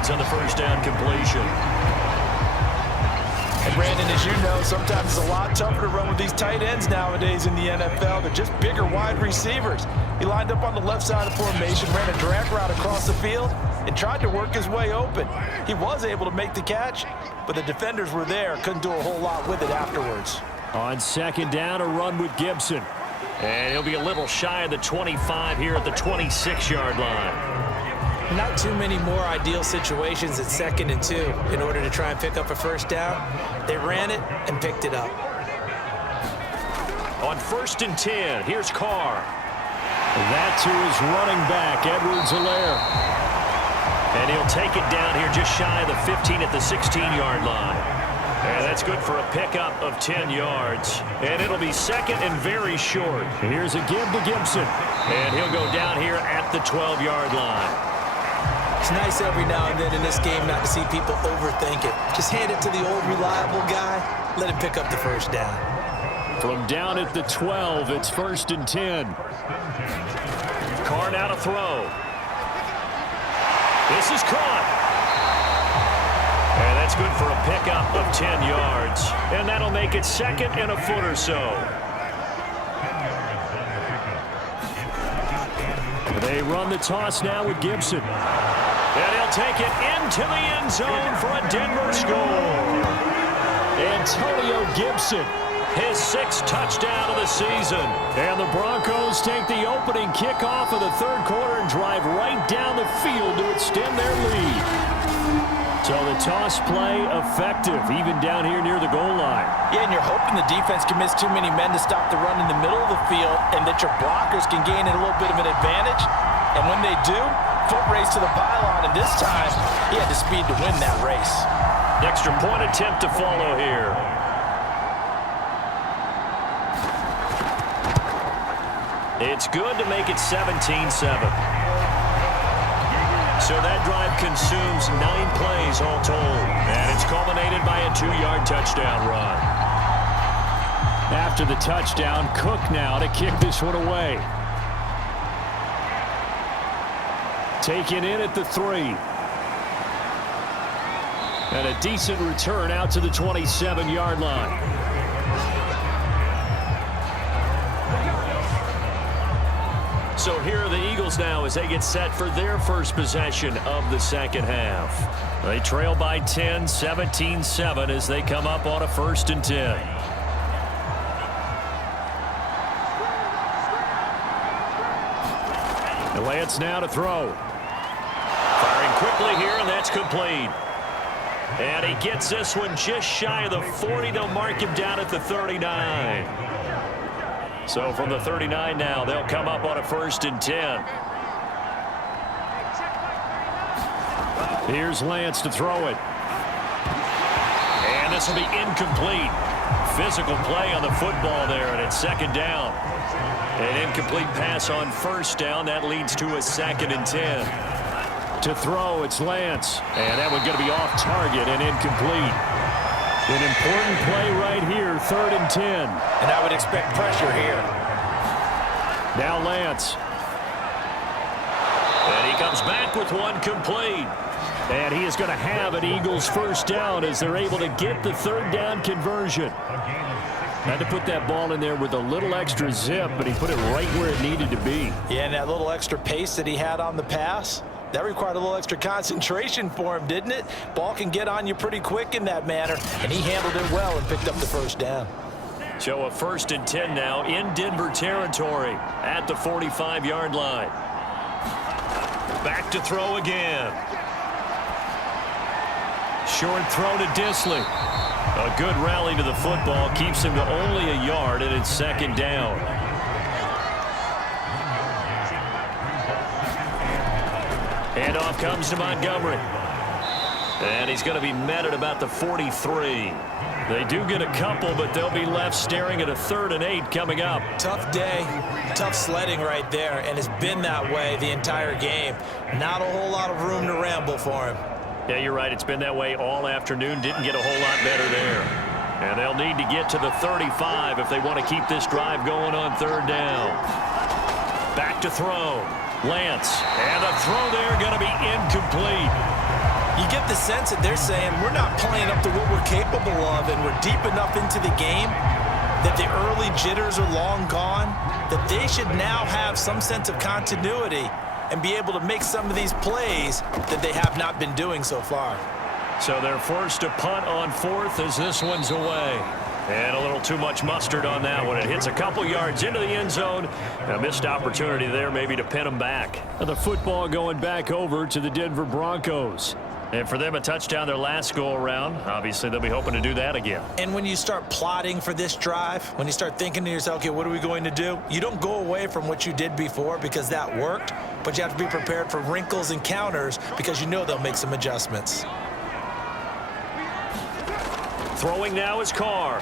yards on the first down completion. And Brandon, as you know, sometimes it's a lot tougher to run with these tight ends nowadays in the NFL. They're just bigger wide receivers. He lined up on the left side of the formation, ran a drag route across the field, and tried to work his way open. He was able to make the catch, but the defenders were there, couldn't do a whole lot with it afterwards. On second down, a run with Gibson. And he'll be a little shy of the 25 here at the 26-yard line. Not too many more ideal situations at 2nd and 2 in order to try and pick up a first down. They ran it and picked it up. On 1st and 10, here's Carr. That to his running back, Edwards-Helaire. And he'll take it down here just shy of the 15 at the 16-yard line. And that's good for a pickup of 10 yards. And it'll be 2nd and very short. Here's a give to Gibson. And he'll go down here at the 12-yard line. It's nice every now and then in this game not to see people overthink it. Just hand it to the old reliable guy. Let him pick up the first down. From down at the 12, it's 1st and 10. Carr now to throw. This is caught. And that's good for a pickup of 10 yards. And that'll make it 2nd and a foot or so. They run the toss now with Gibson. And he'll take it into the end zone for a Denver score. Antonio Gibson, his 6th touchdown of the season. And the Broncos take the opening kickoff of the 3rd quarter and drive right down the field to extend their lead. So the toss play effective, even down here near the goal line. Yeah, and you're hoping the defense can miss too many men to stop the run in the middle of the field and that your blockers can gain a little bit of an advantage. And when they do, foot race to the pylon, and this time he had the speed to win that race. Extra point attempt to follow here. It's good to make it 17-7. So that drive consumes 9 plays all told. And it's culminated by a 2-yard touchdown run. After the touchdown, Cook now to kick this one away. Taken in at the 3. And a decent return out to the 27-yard line. So here are the Eagles now as they get set for their first possession of the second half. They trail by 10, 17-7 as they come up on a 1st and 10. And Lance now to throw. Firing quickly here, and that's complete. And he gets this one just shy of the 40. They'll mark him down at the 39. So from the 39 now, they'll come up on a 1st and 10. Here's Lance to throw it. And this will be incomplete. Physical play on the football there, and it's 2nd down. An incomplete pass on 1st down. That leads to a 2nd and 10. To throw, it's Lance. And that one's going to be off target and incomplete. An important play right here, 3rd and 10. And I would expect pressure here. Now Lance. And he comes back with one complete. And he is going to have an Eagles 1st down as they're able to get the 3rd down conversion. Had to put that ball in there with a little extra zip, but he put it right where it needed to be. Yeah, and that little extra pace that he had on the pass, that required a little extra concentration for him, didn't it? Ball can get on you pretty quick in that manner, and he handled it well and picked up the 1st down. So a 1st and 10 now in Denver territory at the 45-yard line. Back to throw again. Short throw to Disley. A good rally to the football keeps him to only a yard, and it's 2nd down. Handoff comes to Montgomery. And he's going to be met at about the 43. They do get a couple, but they'll be left staring at a 3rd and 8 coming up. Tough day, tough sledding right there, and it's been that way the entire game. Not a whole lot of room to ramble for him. Yeah, you're right. It's been that way all afternoon. Didn't get a whole lot better there. And they'll need to get to the 35 if they want to keep this drive going on 3rd down. Back to throw. Lance. And the throw there going to be incomplete. the sense that they're saying we're not playing up to what we're capable of, and we're deep enough into the game that the early jitters are long gone, that they should now have some sense of continuity and be able to make some of these plays that they have not been doing so far. So they're forced to punt on fourth as this one's away. And a little too much mustard on that one. It hits a couple yards into the end zone. A missed opportunity there maybe to pin them back. And the football going back over to the Denver Broncos. And for them, a touchdown their last go-around. Obviously, they'll be hoping to do that again. And when you start plotting for this drive, when you start thinking to yourself, okay, what are we going to do? You don't go away from what you did before because that worked, but you have to be prepared for wrinkles and counters because you know they'll make some adjustments. Throwing now is Carr.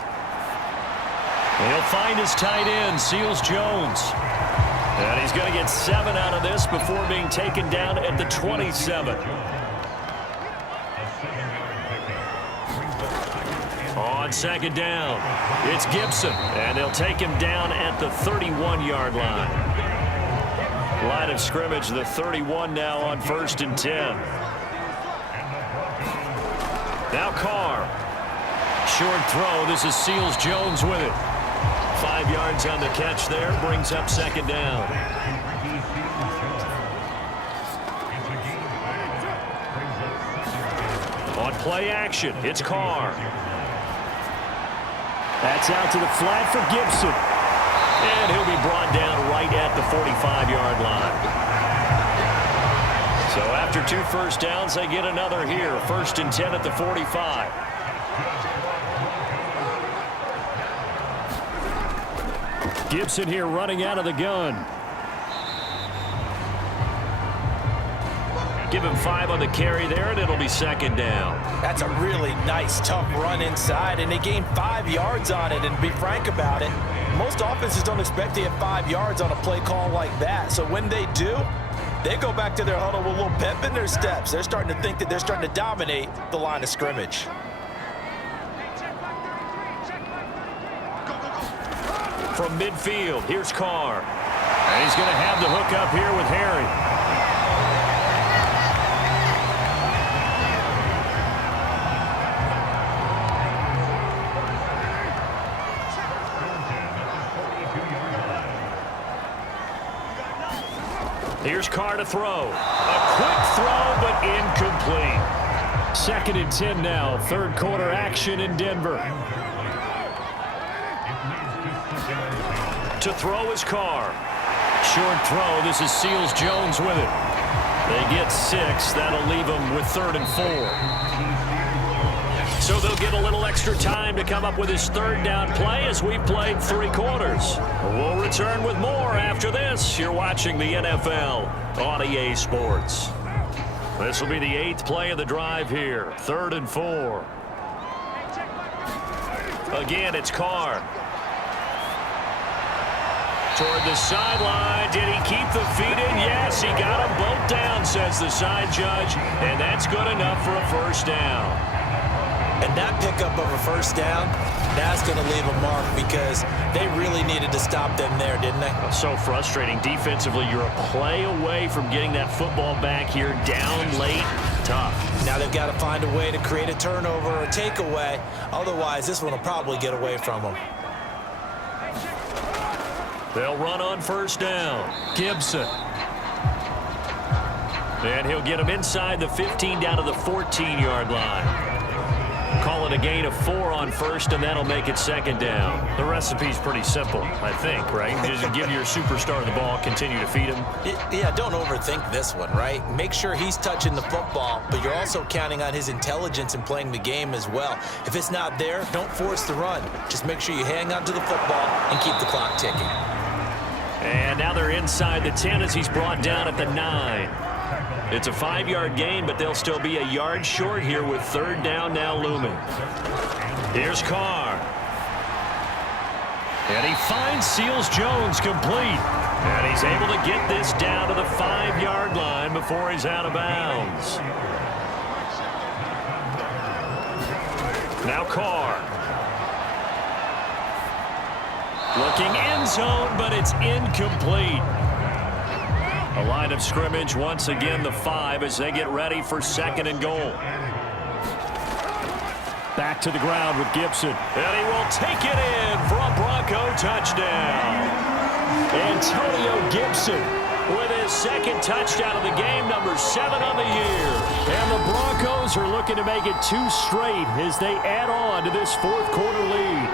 And he'll find his tight end, Seals Jones. And he's going to get 7 out of this before being taken down at the 27. On second down, it's Gibson. And they'll take him down at the 31-yard line. Line of scrimmage, the 31 now on 1st and 10. Now Carr. Short throw. This is Seals Jones with it. 5 yards on the catch there. Brings up second down. On play action, it's Carr. That's out to the flat for Gibson. And he'll be brought down right at the 45-yard line. So after 2 first downs, they get another here. 1st and 10 at the 45. Gibson here running out of the gun. Give him 5 on the carry there, and it'll be second down. That's a really nice, tough run inside, and they gained 5 yards on it. And to be frank about it, most offenses don't expect to get 5 yards on a play call like that. So when they do, they go back to their huddle with a little pep in their steps. They're starting to think that they're starting to dominate the line of scrimmage. From midfield, here's Carr. And he's going to have the hook up here with Harry. Here's Carr to throw. A quick throw, but incomplete. 2nd and 10 now. 3rd quarter action in Denver. To throw is Carr. Short throw. This is Seals Jones with it. They get 6. That'll leave them with 3rd and 4. So they'll get a little extra time to come up with his 3rd down play as we've played 3 quarters. We'll return with more after this. You're watching the NFL on EA Sports. This will be the 8th play of the drive here. 3rd and 4. Again, it's Carr. Toward the sideline. Did he keep the feet in? Yes, he got them both down, says the side judge. And that's good enough for a 1st down. And that pickup of a 1st down, that's going to leave a mark because they really needed to stop them there, didn't they? So frustrating. Defensively, you're a play away from getting that football back here down late. Tough. Now they've got to find a way to create a turnover or a takeaway. Otherwise, this one will probably get away from them. They'll run on 1st down. Gibson. And he'll get him inside the 15 down to the 14-yard line. Call it a gain of 4 on 1st, and that'll make it 2nd down. The recipe's pretty simple, I think, right? Just give your superstar the ball, continue to feed him. Yeah, don't overthink this one, right? Make sure he's touching the football, but you're also counting on his intelligence in playing the game as well. If it's not there, don't force the run. Just make sure you hang on to the football and keep the clock ticking. And now they're inside the 10 as he's brought down at the 9. It's a 5-yard gain, but they'll still be a yard short here with 3rd down now looming. Here's Carr. And he finds Seals Jones complete. And he's able to get this down to the 5-yard line before he's out of bounds. Now Carr. Looking end zone, but it's incomplete. A line of scrimmage once again the 5 as they get ready for 2nd and goal. Back to the ground with Gibson. And he will take it in for a Bronco touchdown. Antonio Gibson with his 2nd touchdown of the game, number 7 on the year. And the Broncos are looking to make it 2 straight as they add on to this 4th quarter lead.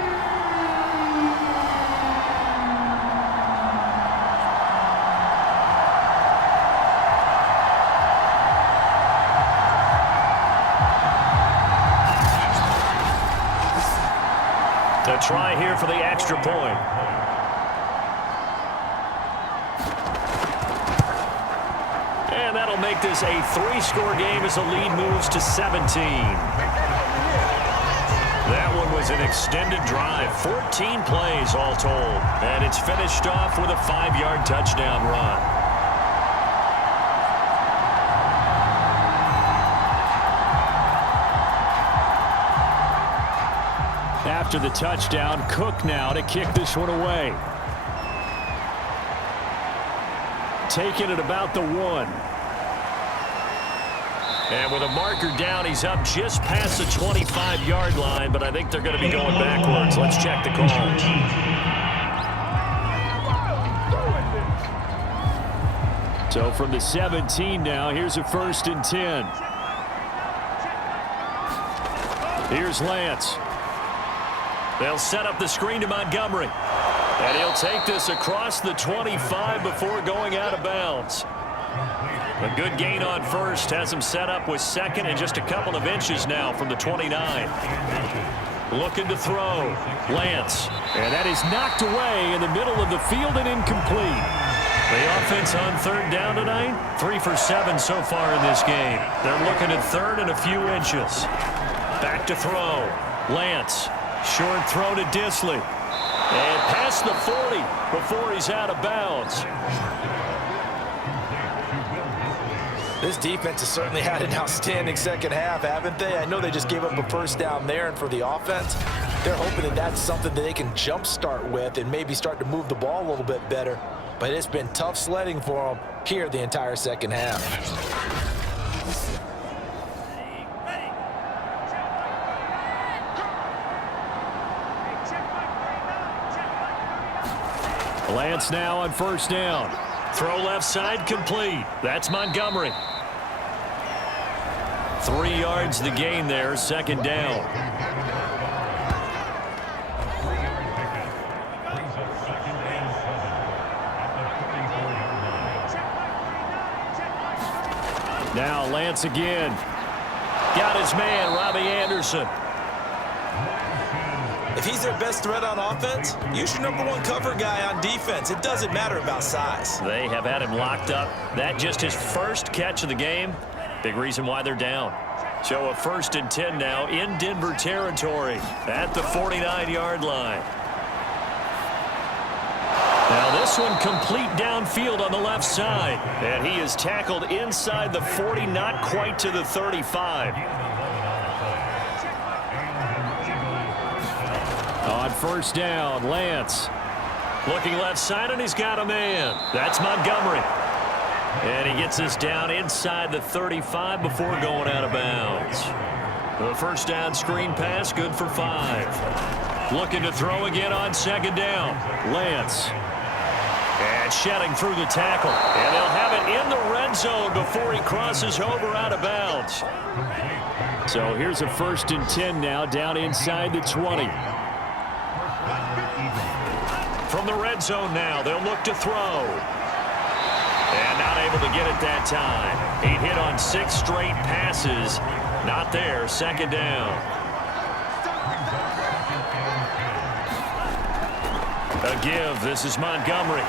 A try here for the extra point. And that'll make this a 3-score game as the lead moves to 17. That one was an extended drive, 14 plays all told. And it's finished off with a 5-yard touchdown run. After the touchdown, Cook now to kick this one away. Taking it about the 1. And with a marker down, he's up just past the 25-yard line, but I think they're going to be going backwards. Let's check the call. So from the 17 now, here's a 1st and 10. Here's Lance. They'll set up the screen to Montgomery. And he'll take this across the 25 before going out of bounds. A good gain on 1st. Has him set up with 2nd and just a couple of inches now from the 29. Looking to throw. Lance. And that is knocked away in the middle of the field and incomplete. The offense on 3rd down tonight, 3 for 7 so far in this game. They're looking at 3rd and a few inches. Back to throw. Lance. Short throw to Disley. And past the 40 before he's out of bounds. This defense has certainly had an outstanding 2nd half, haven't they? I know they just gave up a 1st down there, and for the offense, they're hoping that that's something that they can jumpstart with and maybe start to move the ball a little bit better. But it's been tough sledding for them here the entire 2nd half. Lance now on 1st down. Throw left side complete. That's Montgomery. 3 yards the gain there, 2nd down. Now Lance again. Got his man, Robbie Anderson. If he's their best threat on offense, use your #1 cover guy on defense. It doesn't matter about size. They have had him locked up. That just his 1st catch of the game. Big reason why they're down. So a 1st and 10 now in Denver territory at the 49-yard line. Now this one complete downfield on the left side. And he is tackled inside the 40, not quite to the 35. On 1st down, Lance. Looking left side, and he's got a man. That's Montgomery. And he gets this down inside the 35 before going out of bounds. The 1st down screen pass, good for 5. Looking to throw again on 2nd down. Lance. And shedding through the tackle. And they'll have it in the red zone before he crosses over out of bounds. So here's a 1st and 10 now down inside the 20. From the red zone now, they'll look to throw. And not able to get it that time. 8 hit on 6 straight passes. Not there, 2nd down. A give, this is Montgomery.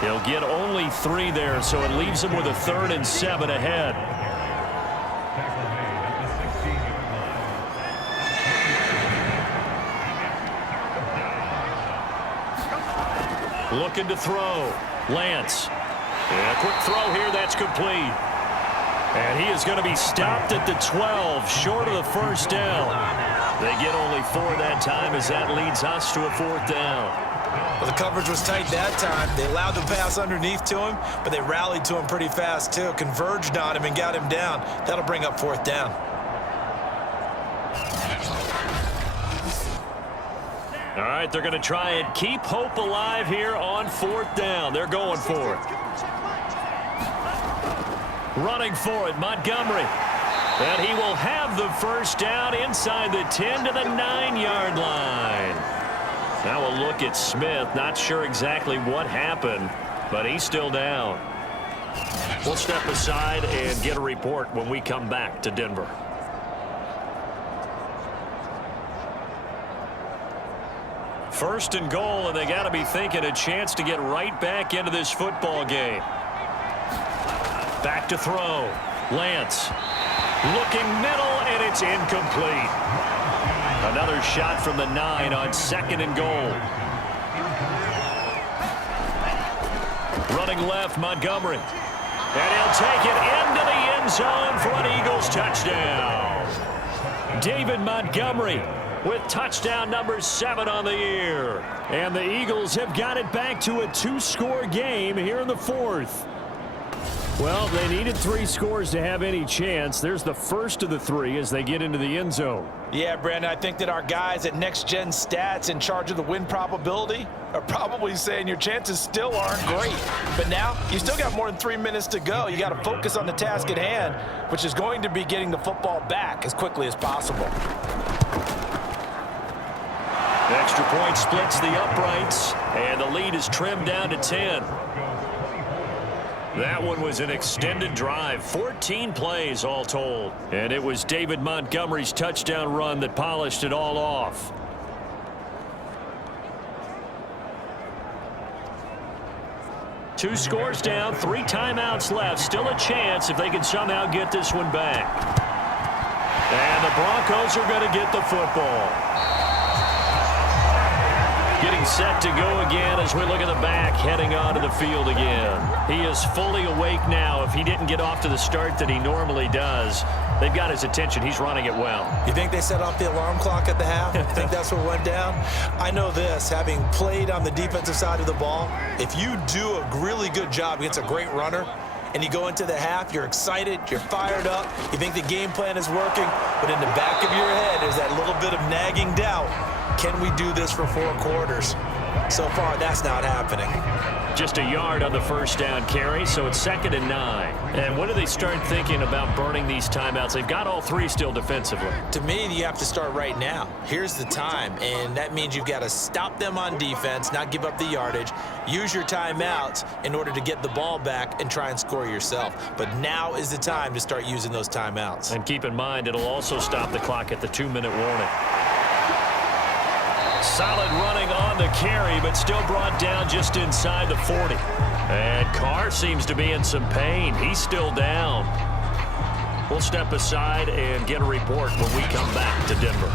He'll get only 3 there, so it leaves him with a 3rd and 7 ahead. Looking to throw. Lance. And a quick throw here, that's complete. And he is going to be stopped at the 12, short of the 1st down. They get only 4 that time as that leads us to a 4th down. Well, the coverage was tight that time. They allowed the pass underneath to him, but they rallied to him pretty fast, too. Converged on him and got him down. That'll bring up 4th down. All right, they're going to try and keep hope alive here on 4th down. They're going for it. Running for it, Montgomery. And he will have the first down inside the 10 to the 9-yard line. Now a look at Smith. Not sure exactly what happened, but he's still down. We'll step aside and get a report when we come back to Denver. First and goal, and they got to be thinking a chance to get right back into this football game. Back to throw. Lance looking middle, and it's incomplete. Another shot from the 9 on 2nd and goal. Running left, Montgomery. And he'll take it into the end zone for an Eagles touchdown. David Montgomery with touchdown number 7 on the year. And the Eagles have got it back to a 2-score game here in the 4th. Well, they needed 3 scores to have any chance. There's the first of the 3 as they get into the end zone. Yeah, Brandon, I think that our guys at Next Gen Stats in charge of the win probability are probably saying your chances still aren't great. But now, you still got more than 3 minutes to go. You got to focus on the task at hand, which is going to be getting the football back as quickly as possible. The extra point splits the uprights, and the lead is trimmed down to 10. That one was an extended drive, 14 plays all told. And it was David Montgomery's touchdown run that polished it all off. Two scores down, 3 timeouts left. Still a chance if they can somehow get this one back. And the Broncos are going to get the football. Getting set to go again as we look at the back heading onto the field again. He is fully awake now. If he didn't get off to the start that he normally does, they've got his attention. He's running it well. You think they set off the alarm clock at the half? You think that's what went down? I know this, having played on the defensive side of the ball, if you do a really good job against a great runner, and you go into the half, you're excited, you're fired up, you think the game plan is working, but in the back of your head, there's that little bit of nagging doubt. Can we do this for 4 quarters? So far, that's not happening. Just a yard on the first down carry, so it's 2nd and 9. And when do they start thinking about burning these timeouts? They've got all 3 still defensively. To me, you have to start right now. Here's the time, and that means you've got to stop them on defense, not give up the yardage, use your timeouts in order to get the ball back and try and score yourself. But now is the time to start using those timeouts. And keep in mind, it'll also stop the clock at the 2-minute warning. Solid running on the carry, but still brought down just inside the 40. And Carr seems to be in some pain. He's still down. We'll step aside and get a report when we come back to Denver.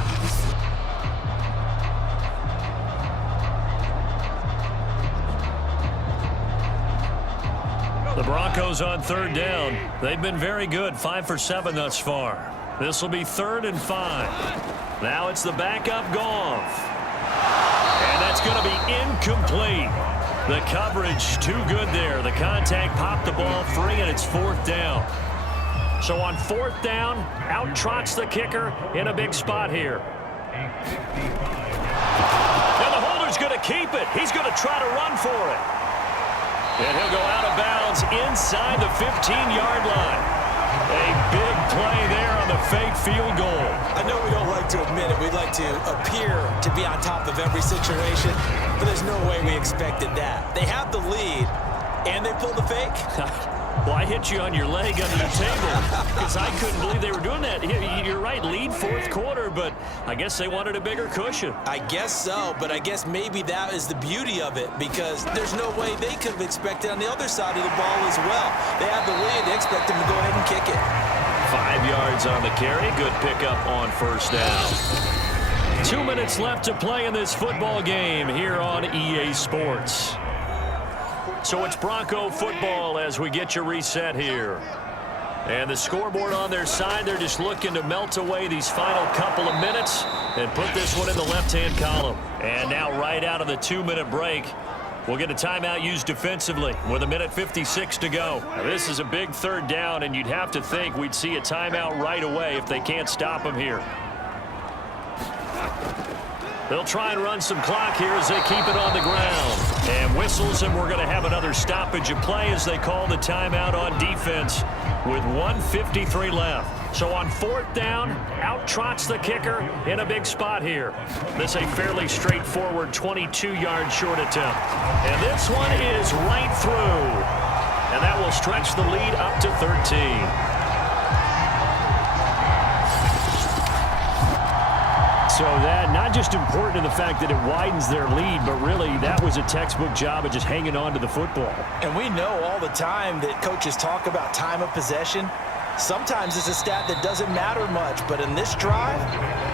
The Broncos on 3rd down. They've been very good, 5 for 7 thus far. This will be 3rd and 5. Now it's the backup Goff. And that's going to be incomplete. The coverage too good there. The contact popped the ball free, and it's 4th down. So on 4th down, out trots the kicker in a big spot here. And the holder's going to keep it. He's going to try to run for it. And he'll go out of bounds inside the 15-yard line. A big play there on the fake field goal. I know we don't like to admit it. We'd like to appear to be on top of every situation, but there's no way we expected that. They have the lead, and they pull the fake. Well, I hit you on your leg under the table because I couldn't believe they were doing that. You're right, lead 4th quarter, but I guess they wanted a bigger cushion. I guess so, but I guess maybe that is the beauty of it because there's no way they could have expected on the other side of the ball as well. They have the lead. They expect them to go ahead and kick it. 5 yards on the carry. Good pickup on 1st down. 2 minutes left to play in this football game here on EA Sports. So it's Bronco football as we get you reset here. And the scoreboard on their side, they're just looking to melt away these final couple of minutes and put this one in the left-hand column. And now right out of the 2-minute break, we'll get a timeout used defensively with 1:56 to go. Now, this is a big third down, and you'd have to think we'd see a timeout right away if they can't stop them here. They'll try and run some clock here as they keep it on the ground. And whistles, and we're going to have another stoppage of play as they call the timeout on defense with 1:53 left. So on 4th down, out trots the kicker in a big spot here. This is a fairly straightforward 22-yard short attempt. And this one is right through. And that will stretch the lead up to 13. So that not just important in the fact that it widens their lead, but really that was a textbook job of just hanging on to the football. And we know all the time that coaches talk about time of possession. Sometimes it's a stat that doesn't matter much, but in this drive,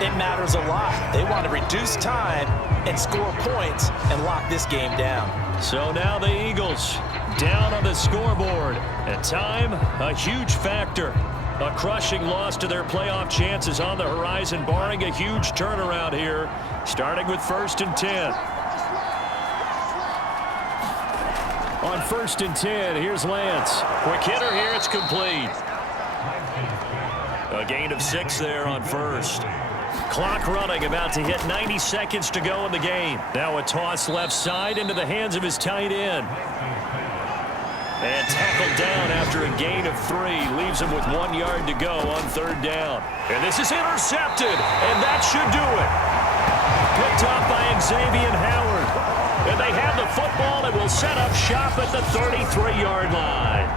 it matters a lot. They want to reduce time and score points and lock this game down. So now the Eagles down on the scoreboard. And time, a huge factor. A crushing loss to their playoff chances on the horizon, barring a huge turnaround here, starting with 1st and 10. On 1st and 10, here's Lance. Quick hitter here, it's complete. A gain of 6 there on 1st. Clock running, about to hit 90 seconds to go in the game. Now a toss left side into the hands of his tight end. And tackled down after a gain of 3. Leaves him with 1 yard to go on 3rd down. And this is intercepted, and that should do it. Picked up by Xavier Howard. And they have the football and will set up shop at the 33-yard line.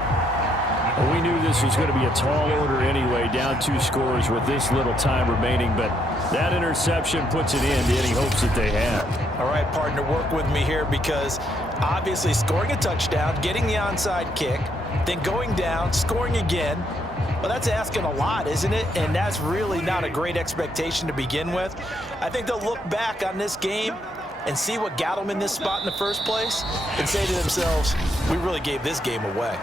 Well, we knew this was going to be a tall order anyway, down 2 scores with this little time remaining, but that interception puts an end to any hopes that they had. All right, partner, work with me here because obviously scoring a touchdown, getting the onside kick, then going down, scoring again, well, that's asking a lot, isn't it? And that's really not a great expectation to begin with. I think they'll look back on this game and see what got them in this spot in the first place and say to themselves, we really gave this game away.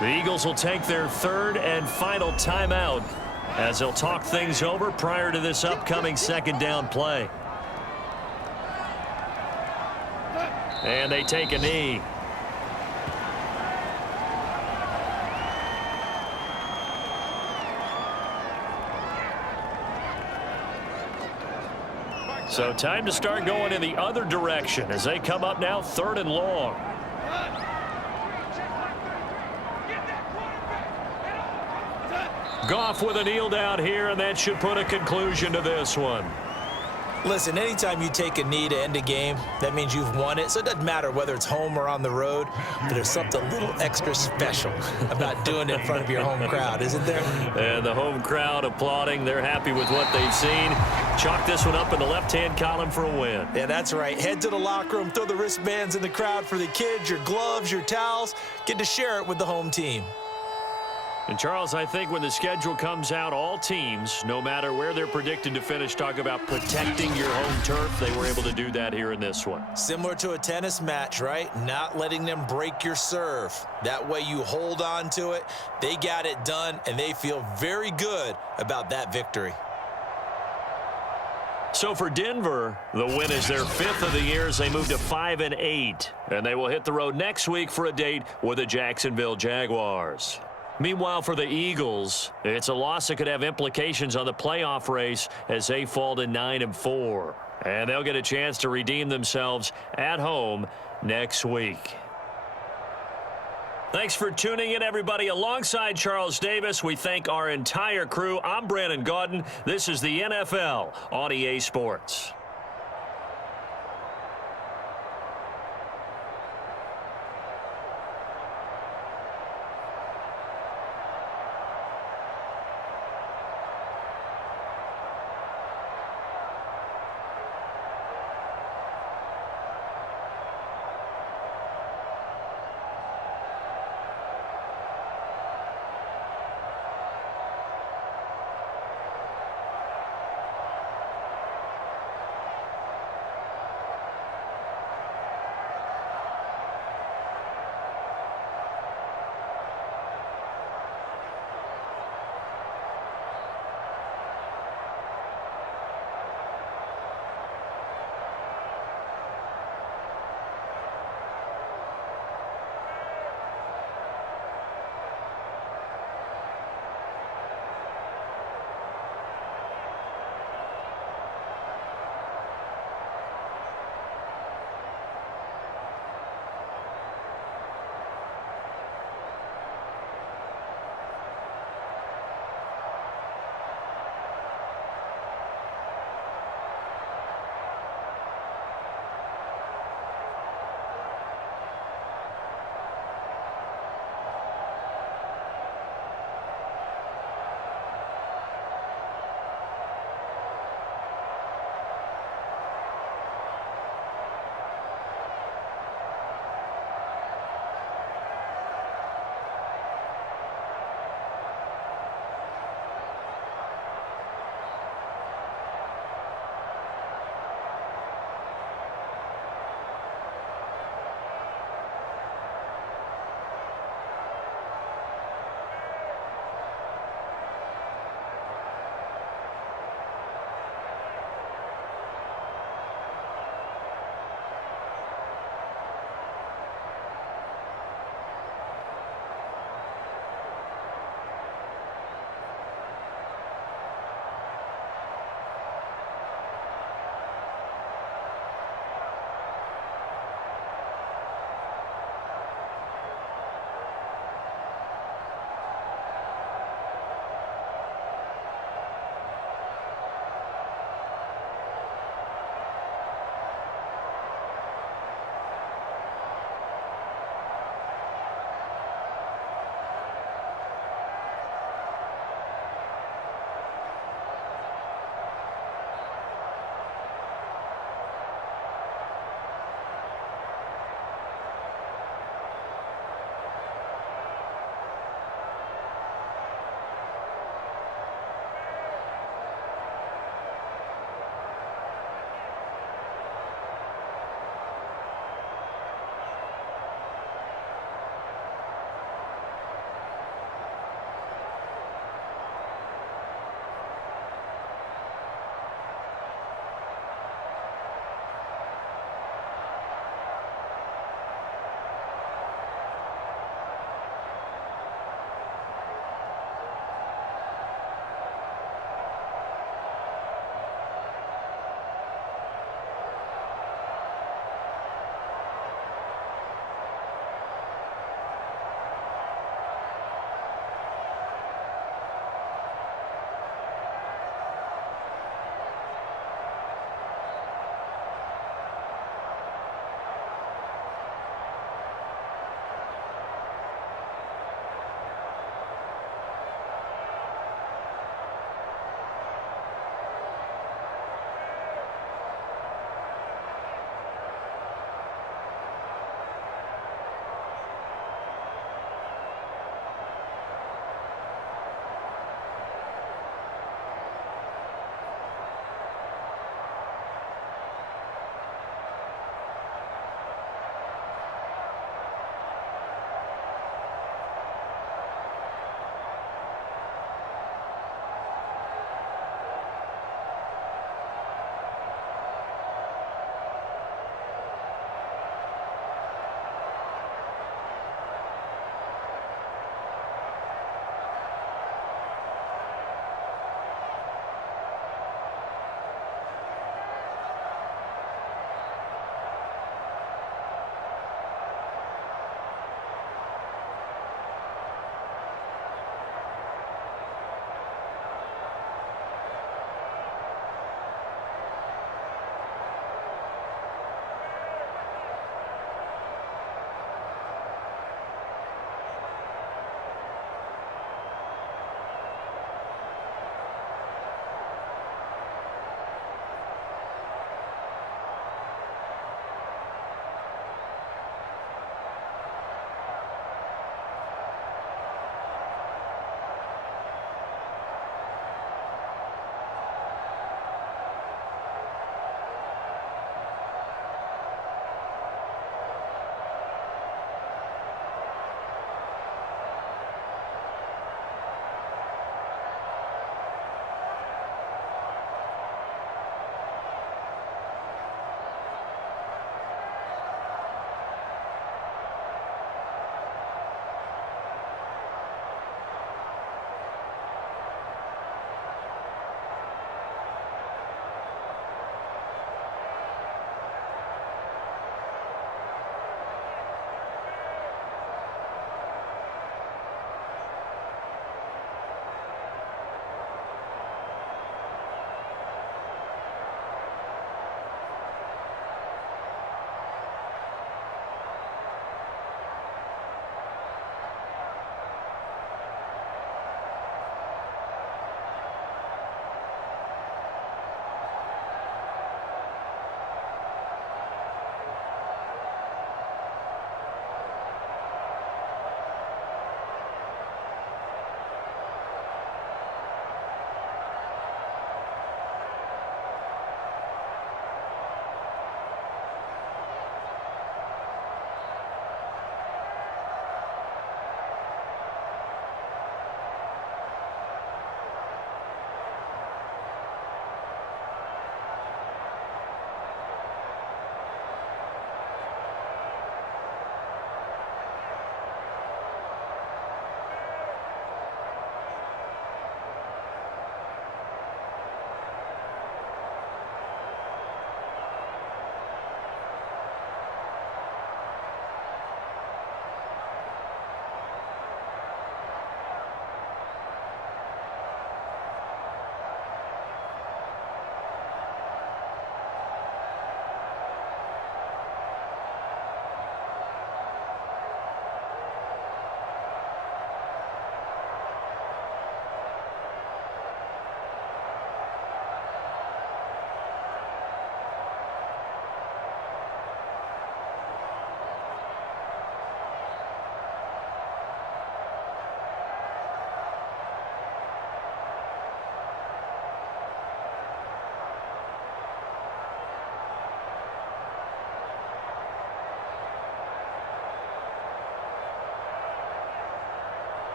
The Eagles will take their 3rd and final timeout as they'll talk things over prior to this upcoming 2nd down play. And they take a knee. So time to start going in the other direction as they come up now 3rd and long. Goff with a kneel down here, and that should put a conclusion to this one. Listen, anytime you take a knee to end a game, that means you've won it. So it doesn't matter whether it's home or on the road, but there's something a little extra special about doing it in front of your home crowd, isn't there? And the home crowd applauding. They're happy with what they've seen. Chalk this one up in the left-hand column for a win. Yeah, that's right. Head to the locker room, throw the wristbands in the crowd for the kids, your gloves, your towels. Get to share it with the home team. And, Charles, I think when the schedule comes out, all teams, no matter where they're predicted to finish, talk about protecting your home turf. They were able to do that here in this one. Similar to a tennis match, right? Not letting them break your serve. That way you hold on to it. They got it done, and they feel very good about that victory. So for Denver, the win is their 5th of the year as they move to 5-8. And they will hit the road next week for a date with the Jacksonville Jaguars. Meanwhile, for the Eagles, it's a loss that could have implications on the playoff race as they fall to 9-4. And they'll get a chance to redeem themselves at home next week. Thanks for tuning in, everybody. Alongside Charles Davis, we thank our entire crew. I'm Brandon Gaudin. This is the NFL on EA Sports.